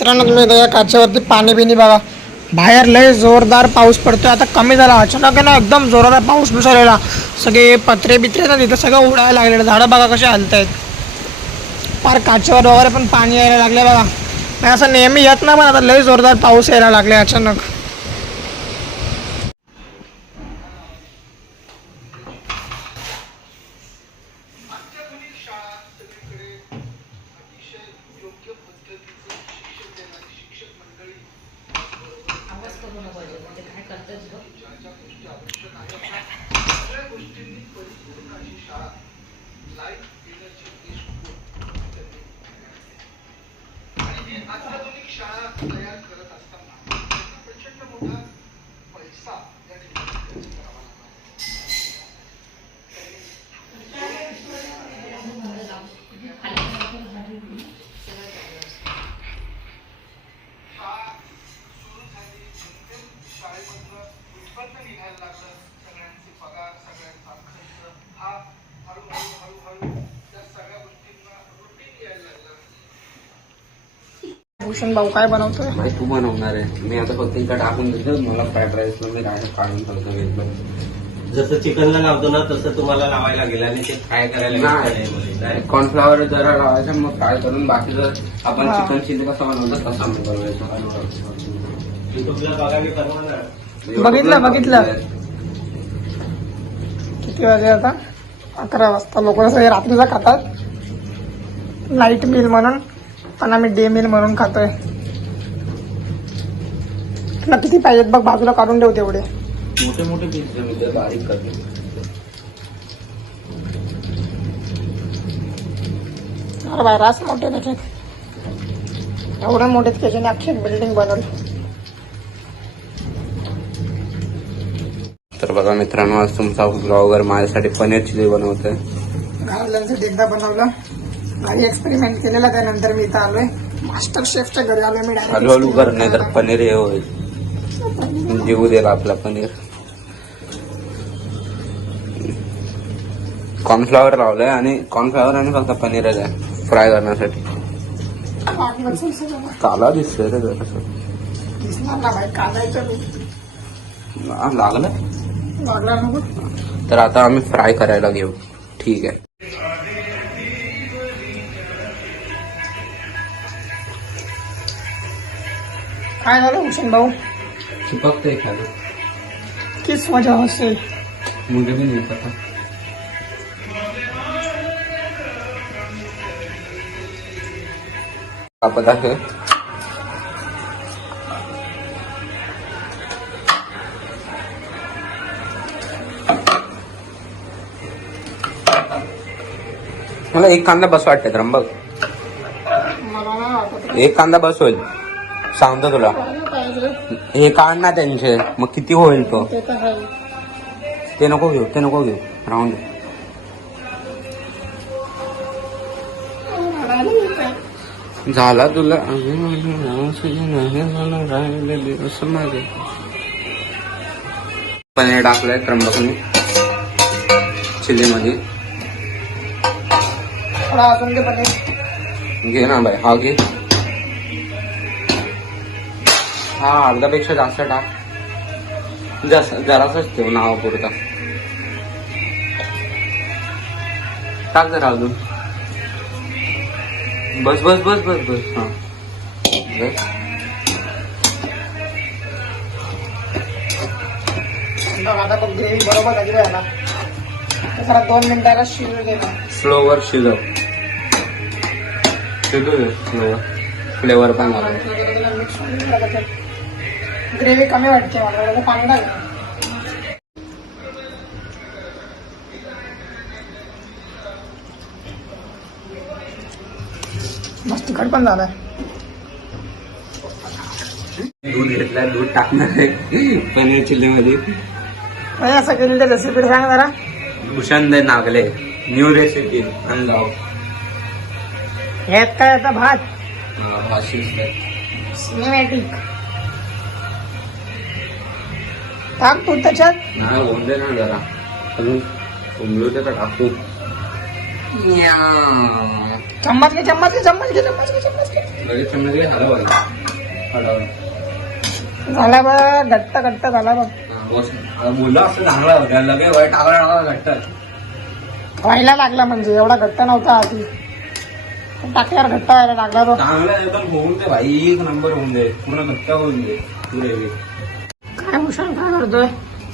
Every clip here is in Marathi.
मित्रांनो तुम्ही या काचेवरती पाणी बिणी बघा. बाहेर लय जोरदार पाऊस पडतोय. आता कमी झाला अचानक आहे ना, एकदम जोरदार पाऊस मुसळलेला. सगळे पत्रे बित्रे ना तिथं सगळं उडायला लागलेलं. झाडं बघा कसे हलत आहेत. फार काचेवर वगैरे पण पाणी यायला लागले बघा. नाही असं नेहमी येत ना, पण आता लय जोरदार पाऊस यायला लागले अचानक. भूषण भाऊ काय बनवतोय? भाई तू बनवणार आहे. मी आता फक्त इकडे टाकून देतो. मला फ्राईड राईसला मी डायरेक्ट काढून ठेवतो एकदम. जसं चिकनला लावतो ना तसं तुम्हाला लावायला लागेल आणि ते फ्राय करायला कॉर्नफ्लॉवर जरा लावायचं, मग फ्राय करून बाकी जर आपण चिकन चिली कसं बनवतो तसं आम्ही बनवायचं. युट्यूबला बघा मी बनवणार. बघितलं किती वाजले आता? 11 वाजता. लोक रात्रीचा खातात नाईट मील म्हणून, पण आम्ही डे मील म्हणून खातोय. तुला किती पाहिजेत बघ, बाजूला काढून ठेव तेवढे. मोठे मोठे पीस मी ते बारीक करते. अरे बाय रास मोठे त्याच्यात, एवढे मोठे त्याच्याने अख्खी बिल्डिंग बनवली. तर बघा मित्रांनो, आज तुमचा ब्लॉगर माझ्यासाठी पनीर चिली बनवतोय. घरच्यांसाठी एकदा बनवलं, घरी एक्सपेरिमेंट केलेला. त्यानंतर मी इथं आलोय मास्टर शेफच्या घरी आलोय मी. हळूहळू कर, नाही तर पनीर हे होईल, जीव देईल आपला पनीर. कॉर्नफ्लॉवर लावलंय आणि कॉर्नफ्लॉवर आणि फक्त पनीरच आहे फ्राय करण्यासाठी. काला दिसतोय रे जरासं. दिसणार ना भाई, काढायचं लागलं लागला नको. तर आता आम्ही फ्राय करायला घेऊ. ठीक आहे. काय झालं भूषण भाऊ? चिपकतंय खाली. किस वजह से? मुझे भी नहीं पता. पता है मला एक कांदा बस वाटते त्र्यंबक. एक कांदा बस होईल, सांगतो तुला. हे काढ ना त्यांचे, मग किती होईल तो. ते नको घेऊ, राहून दे. झाला तुला पनीर टाकलंय त्र्यंबकने चिलीमध्ये. घे ना बाई, हा घे. हा अर्ध्यापेक्षा जास्त टाक, जरासच ठेव नावापुरता. टाक जरा अजून. बस बस बस बस बस. हा बस. आता बघ ग्रेव्ही बरोबर झाली आहे ना. जरा 2 मिनिटाला शिजू दे. स्लोवर शिजव स्लोवर. फ्लेवर पण लागेल. ग्रेव्ही कमी वाटते मला, पाणी टाक. मस्त तिखट पण झालाय. दूध घेतलाय, दूध टाकणार आहे पनीर चिल्ली मध्ये. असं केलेलं रेसिपी सांग जरा. भूषण दे नागले, न्यू रेसिपी. अंगाव ह्यात काय आता भात भात शिजलाय. सिनेमॅटिक टाक तू त्याच्यात. नाही होऊन दे ना जरा अजून. उमलू तर टाकू. चम्मच घे चम्मच घे चम्मच घे चम्मच घे चम्मच घे. लगेच चम्मच झालं बघा. झाला बघ, घट्ट घट्ट झाला बघ. मुलं असं चांगला होत्या लगेच वय टाकला घट्ट. व्हायला लागला म्हणजे एवढा घट्ट नव्हता आधी, टाकल्यावर घट्ट व्हायला लागला बघ. चांगला एकदम होऊन दे भाई, एक नंबर होऊन दे, पूर्ण घट्ट होऊन दे. ग्रेव्ही काय भूषण काय करतोय?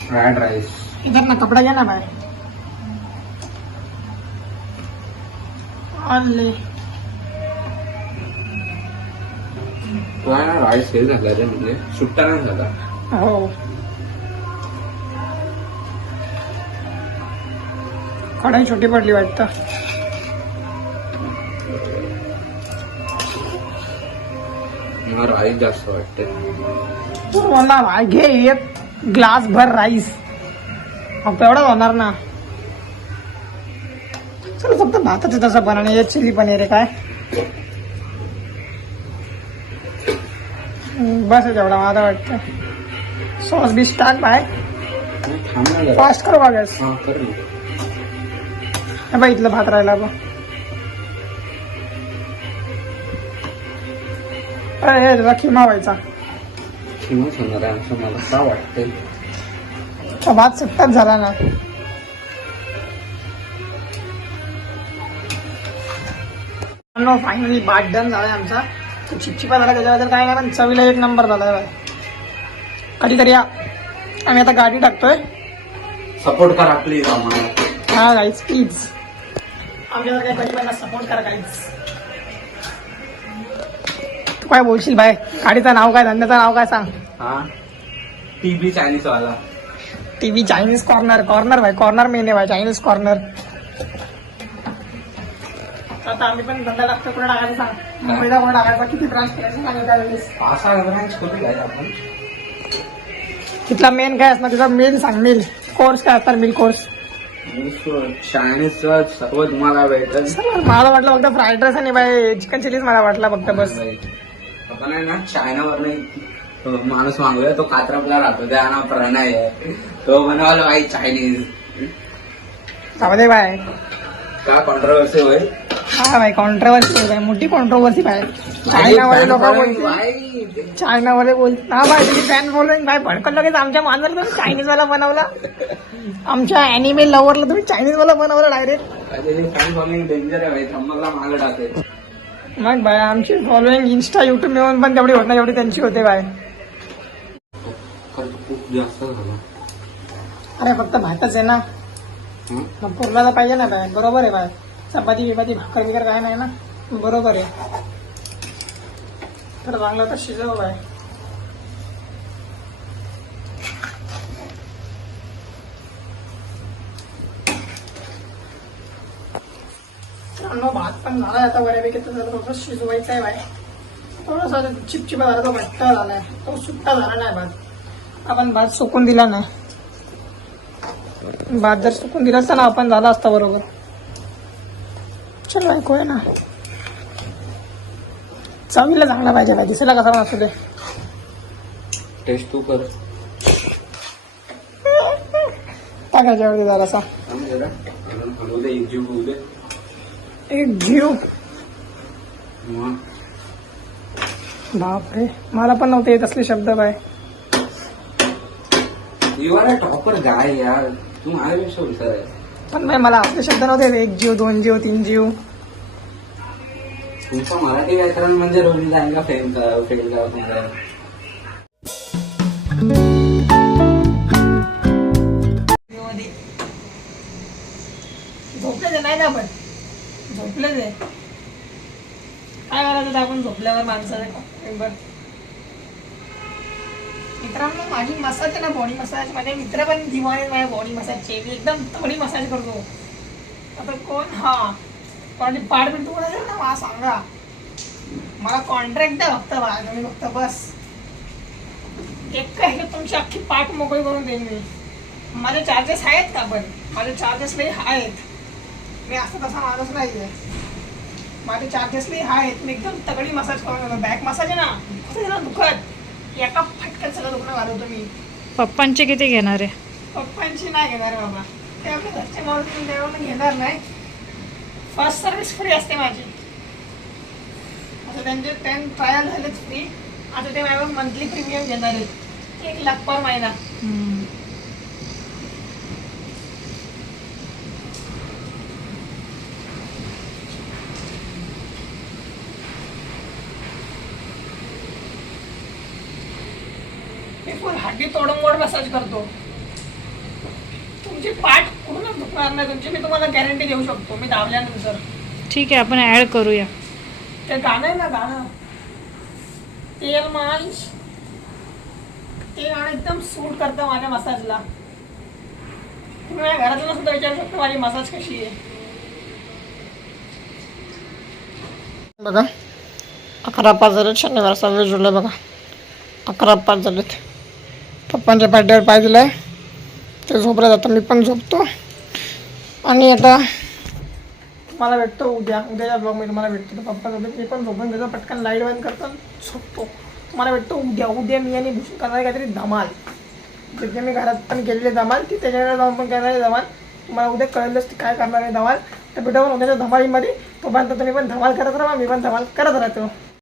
Fried rice. इधर ना कपडा घ्या ना बाय. आले तुला ना राईस हे झाला रे, म्हणजे सुट्टा नाही झाला. हो, कढाई छोटी पडली वाटतं. मला राईस जास्त वाटते. तू म्हणला भाई घे एक ग्लास भर राईस, फक्त एवढा होणार ना. चल फक्त भाताचं तसं बनवणे, हे चिली पनीर आहे काय. बस आहे तेवढा मला वाटतं. सॉस बीस टाक बाय, फास्ट करू का गॅस. हे बाई इथलं भात राहिला बघ. अरे त्याचा खिमा व्हायचा. खिमाच होणार आहे असं मला का वाटतंय. तो भात सुट्टाच झाला ना. फायनली भात डन झालाय आमचा. तो चिपचिपा झाला, त्याच्याबद्दल काय नाही, पण चवीला एक नंबर झालाय बाय. कधी तरी आम्ही आता गाडी टाकतोय. सपोर्ट करा प्लीज आम्हाला. हा गाईज प्लीज, आमच्यावर काही गरीबांना सपोर्ट करा गाईज. तू काय बोलशील बाय? गाडीचं नाव काय, धंद्याचं नाव काय सांग. हा, टीव्ही चायनीज वाला. TV Chinese corner. कॉर्नर भाई, कॉर्नर मेन आहे भाई, चायनीज कॉर्नर. आता आम्ही पण धंदा टाकतो. कुठे टाकायचं सांग, मुंबईला कुठे टाकायचा, किती ब्रांच करायचं सांग त्यावेळेस. 5-6 ब्रांच कधी काय आपण. तिथला मेन काय असणार, तिचा मेल सांग. मेल कोर्स काय असणार, मिल कोर्स. चायनीज सर्व तुम्हाला भेटेल. मला वाटलं फक्त फ्राईड राईस आणि बाय चिकन चिलीज मला वाटलं फक्त बस. आपण आहे ना चायनावर माणूस मागूया, तो कात्रपला राहतो, त्या नाव प्रणय आहे, तो बनवायला भाई चायनीज. जाऊ दे बाय, का कॉन्ट्रोवर्सी होईल. हा भाई कॉन्ट्रोवर्सी आहे, मोठी कॉन्ट्रोवर्सी बाय. चायनावाले लोक बोलते, चायनावाले बोलते हा भाई, तुम्ही फॅन बोलून भाई भडकन लगेच आमच्या मांजर तुम्ही चायनीज वाला बनवला. आमच्या अॅनिमे लव्हरला तुम्ही चायनीज वाला बनवला डायरेक्ट. फॅन फॉलोइंग डेंजर आहे भाई, थंबकला मागं टाकेल. मग बाय आमची फॉलोईंग इंस्टा युट्यूब मिळून पण तेवढी होत नाही जेवढी त्यांची होते बाय. खूप जास्त झालं. अरे फक्त भातच आहे ना, मग पुरला पाहिजे ना बाय. बरोबर आहे बाय, चपाती बिपाती भाकर बिकर काय नाही ना, बरोबर आहे. तर चांगलं तर शिजव बाय. भात पण झालाय आता बऱ्यापैकी. तर थोडंसं शिजवायचं आहे बाय. थोडासा चिपचिपा झाला, तो घट्ट झालाय, तो सुट्टा झाला नाही भात. आपण भात सुकून दिला नाही. भात जर सुकून दिला असता ना आपण, झाला असता बरोबर. चल ऐकूया ना, चवीला चांगला पाहिजे भाई, दिसायला कसा पण असू दे. टेस्ट तू कर. टाकायच्या वेळी जरासा एक जीव होऊ दे. एक जीव. बापरे, मला पण नव्हते येत असले शब्द बाय. You are a topper guy यार, तू माझ्यापेक्षा हुशार आहे. पण बाय मला आपले शब्द नव्हते. एक जीव, 2 जीव, 3 जीव. तुमचं मराठी व्याकरण म्हणजे रोजी जायला फेल जावं तुम्हाला. झोपले नाही ना आपण, झोपलेच आहे. काय करायचं आपण झोपल्यावर माणसाचं. मित्रांनो माझी मसाज आहे ना, बॉडी मसाज. माझे मित्र पण दिवाने माझ्या बॉडी मसाजचे. मी एकदम थोडी मसाज करतो. आता कोण कोणाची पाठ बिट कोण असेल ना मला सांगा, मला कॉन्ट्रॅक्ट द्या फक्त बा. तुम्ही फक्त बस एक काय तुमची अख्खी पाठ मोकळी करून देईन मी. माझे चार्जेस आहेत का? पण माझे चार्जेस लई हाय आहेत. मी असं तसा माणूस नाही आहे. माझे चार्जेस लई हाय आहेत. मी एकदम तगडी मसाज करून देतो. बॅक मसाज आहे ना, दुखत एका फटक्यात सगळं दुखणं घालवतो मी. पप्पांचे किती घेणार आहे? पप्पांची नाही घेणार बाबा, ते आपल्या घरचे माणूस तेव्हा घेणार नाही. फर्स्ट सर्व्हिस फ्री असते माझी. असं त्यांचे 10 ट्रायल झालेच फ्री. आता ते माझ्यावर मंथली प्रीमियम घेणार आहेत 1 लाख पर महिना. मी फुल हाडी तोडून मोड मसाज करतो. तुमची पाठ पूर्ण दुखणार नाही तुमची, मी तुम्हाला गॅरंटी देऊ शकतो मी दाबल्यानंतर. ठीक आहे, आपण ऍड करूया. ते गाणं आहे ना, गाणं तेल मालिश, ते गाणं एकदम सूट करतं माझ्या मसाजला. तुम्ही माझ्या घरातून सुद्धा विचारू शकता माझी मसाज कशी आहे. बघा 11:05 झालेत, शनिवार 26 जुलै. बघा 11:05 झालेत. पप्पांच्या पाठीवर पाय दिलाय, ते झोपलं जातं, मी पण झोपतो. आणि आता मला भेटतो उद्याच्या ब्लॉगमध्ये तुम्हाला भेटतो. पप्पा झोपेत, मी पण झोपून घेतो, पटकन लाईट बंद करतो, झोपतो. तुम्हाला भेटतो उद्या मी आणि भूषण करणार काहीतरी धमाल. जिथे मी घरात पण केलेली धमाल ती त्याच्याकडे जाऊन पण करणारी धमाल. तुम्हाला उद्या कळलंच ती काय करणार आहे धमाल. तर भेटून उद्याच्या धमालीमध्ये. तोपर्यंत तुम्ही पण धमाल करत राहा, मी पण धमाल करत राहतो.